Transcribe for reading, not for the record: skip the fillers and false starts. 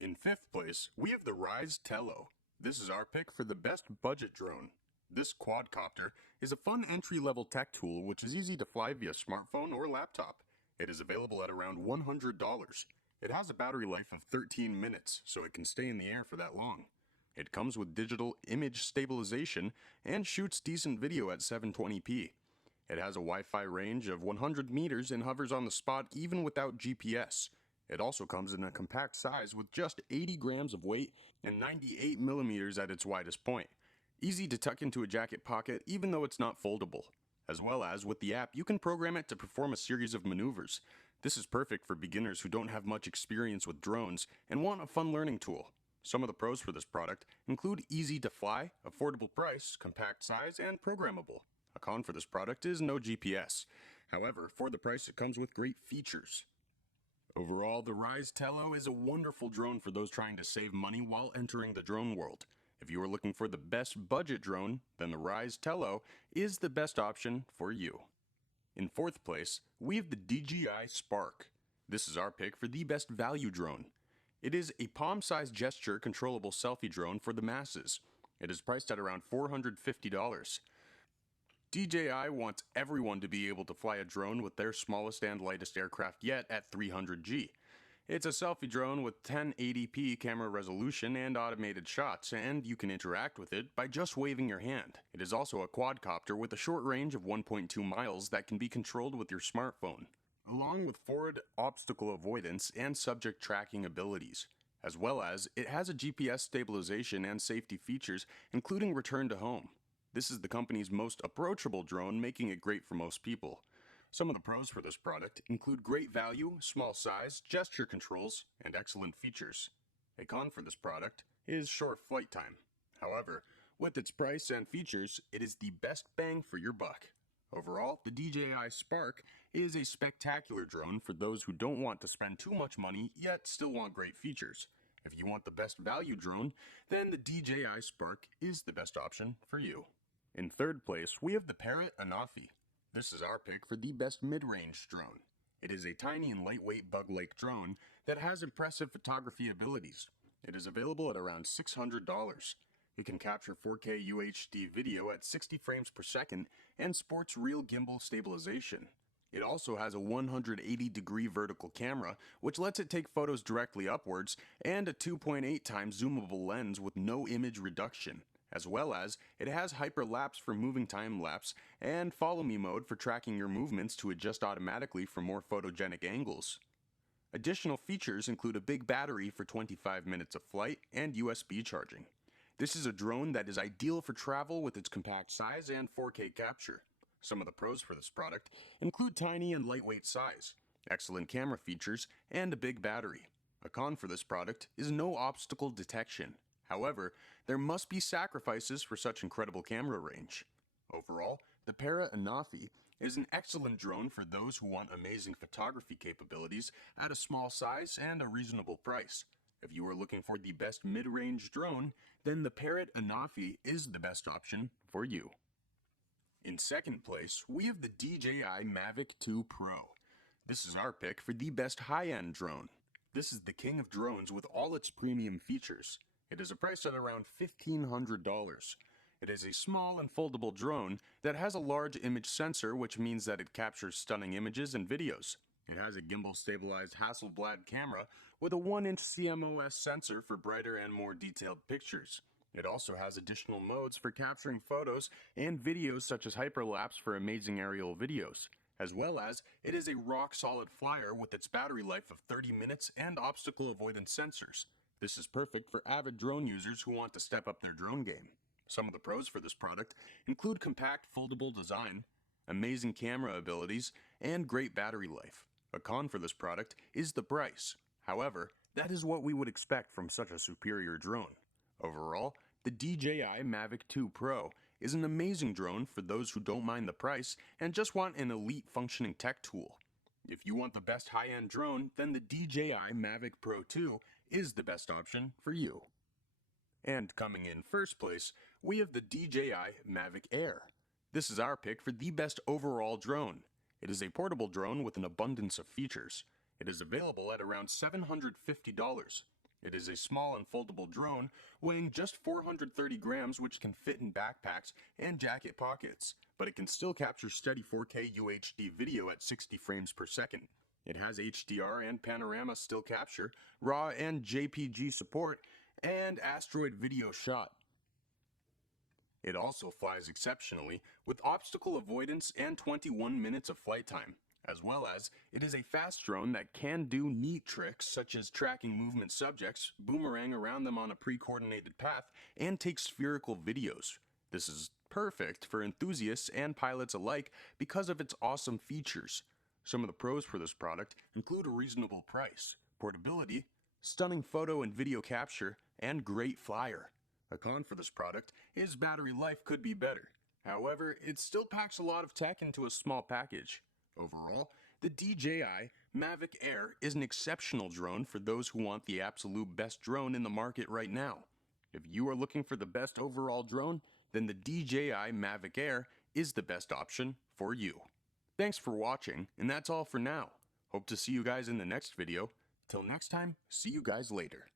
In fifth place, we have the Rise Tello. This is our pick for the best budget drone. This quadcopter is a fun entry-level tech tool which is easy to fly via smartphone or laptop. It is available at around $100. It has a battery life of 13 minutes, so it can stay in the air for that long. It comes with digital image stabilization and shoots decent video at 720p. It has a Wi-Fi range of 100 meters and hovers on the spot even without GPS. It also comes in a compact size with just 80 grams of weight and 98 millimeters at its widest point. Easy to tuck into a jacket pocket even though it's not foldable. As well as, with the app, you can program it to perform a series of maneuvers. This is perfect for beginners who don't have much experience with drones and want a fun learning tool. Some of the pros for this product include easy to fly, affordable price, compact size, and programmable. A con for this product is no GPS. However, for the price, it comes with great features. Overall, the Rise Tello is a wonderful drone for those trying to save money while entering the drone world. If you are looking for the best budget drone, then the Rise Tello is the best option for you. In fourth place, we have the DJI Spark. This is our pick for the best value drone. It is a palm-sized gesture controllable selfie drone for the masses. It is priced at around $450. DJI wants everyone to be able to fly a drone with their smallest and lightest aircraft yet at 300G. It's a selfie drone with 1080p camera resolution and automated shots, and you can interact with it by just waving your hand. It is also a quadcopter with a short range of 1.2 miles that can be controlled with your smartphone, along with forward obstacle avoidance and subject tracking abilities. As well as, it has a GPS stabilization and safety features, including return to home. This is the company's most approachable drone, making it great for most people. Some of the pros for this product include great value, small size, gesture controls, and excellent features. A con for this product is short flight time. However, with its price and features, it is the best bang for your buck. Overall, the DJI Spark is a spectacular drone for those who don't want to spend too much money yet still want great features. If you want the best value drone, then the DJI Spark is the best option for you. In third place, we have the Parrot Anafi. This is our pick for the best mid-range drone. It is a tiny and lightweight bug-like drone that has impressive photography abilities. It is available at around $600. It can capture 4K UHD video at 60 frames per second and sports real gimbal stabilization. It also has a 180-degree vertical camera, which lets it take photos directly upwards, and a 2.8 times zoomable lens with no image reduction. As well as, it has hyperlapse for moving time-lapse and follow me mode for tracking your movements to adjust automatically for more photogenic angles. Additional features include a big battery for 25 minutes of flight and USB charging. This is a drone that is ideal for travel with its compact size and 4K capture. Some of the pros for this product include tiny and lightweight size, excellent camera features, and a big battery. A con for this product is no obstacle detection. However, there must be sacrifices for such incredible camera range. Overall, the Parrot Anafi is an excellent drone for those who want amazing photography capabilities at a small size and a reasonable price. If you are looking for the best mid-range drone, then the Parrot Anafi is the best option for you. In second place, we have the DJI Mavic 2 Pro. This is our pick for the best high-end drone. This is the king of drones with all its premium features. It is priced at around $1,500. It is a small and foldable drone that has a large image sensor, which means that it captures stunning images and videos. It has a gimbal-stabilized Hasselblad camera with a 1-inch CMOS sensor for brighter and more detailed pictures. It also has additional modes for capturing photos and videos such as hyperlapse for amazing aerial videos. As well as, it is a rock-solid flyer with its battery life of 30 minutes and obstacle avoidance sensors. This is perfect for avid drone users who want to step up their drone game. Some of the pros for this product include compact foldable design, amazing camera abilities, and great battery life. A con for this product is the price. However, that is what we would expect from such a superior drone. Overall, the DJI Mavic 2 Pro is an amazing drone for those who don't mind the price and just want an elite functioning tech tool. If you want the best high-end drone, then the DJI Mavic Pro 2 is the best option for you. And coming in first place, we have the DJI Mavic Air. This is our pick for the best overall drone. It is a portable drone with an abundance of features. It is available at around $750. It is a small and foldable drone weighing just 430 grams, which can fit in backpacks and jacket pockets, but it can still capture steady 4K UHD video at 60 frames per second. It has HDR and panorama still capture, RAW and JPG support, and asteroid video shot. It also flies exceptionally with obstacle avoidance and 21 minutes of flight time, as well as it is a fast drone that can do neat tricks such as tracking movement subjects, boomerang around them on a pre-coordinated path, and take spherical videos. This is perfect for enthusiasts and pilots alike because of its awesome features. Some of the pros for this product include a reasonable price, portability, stunning photo and video capture, and great flyer. A con for this product is battery life could be better. However, it still packs a lot of tech into a small package. Overall, the DJI Mavic Air is an exceptional drone for those who want the absolute best drone in the market right now. If you are looking for the best overall drone, then the DJI Mavic Air is the best option for you. Thanks for watching, and that's all for now. Hope to see you guys in the next video. Till next time, see you guys later.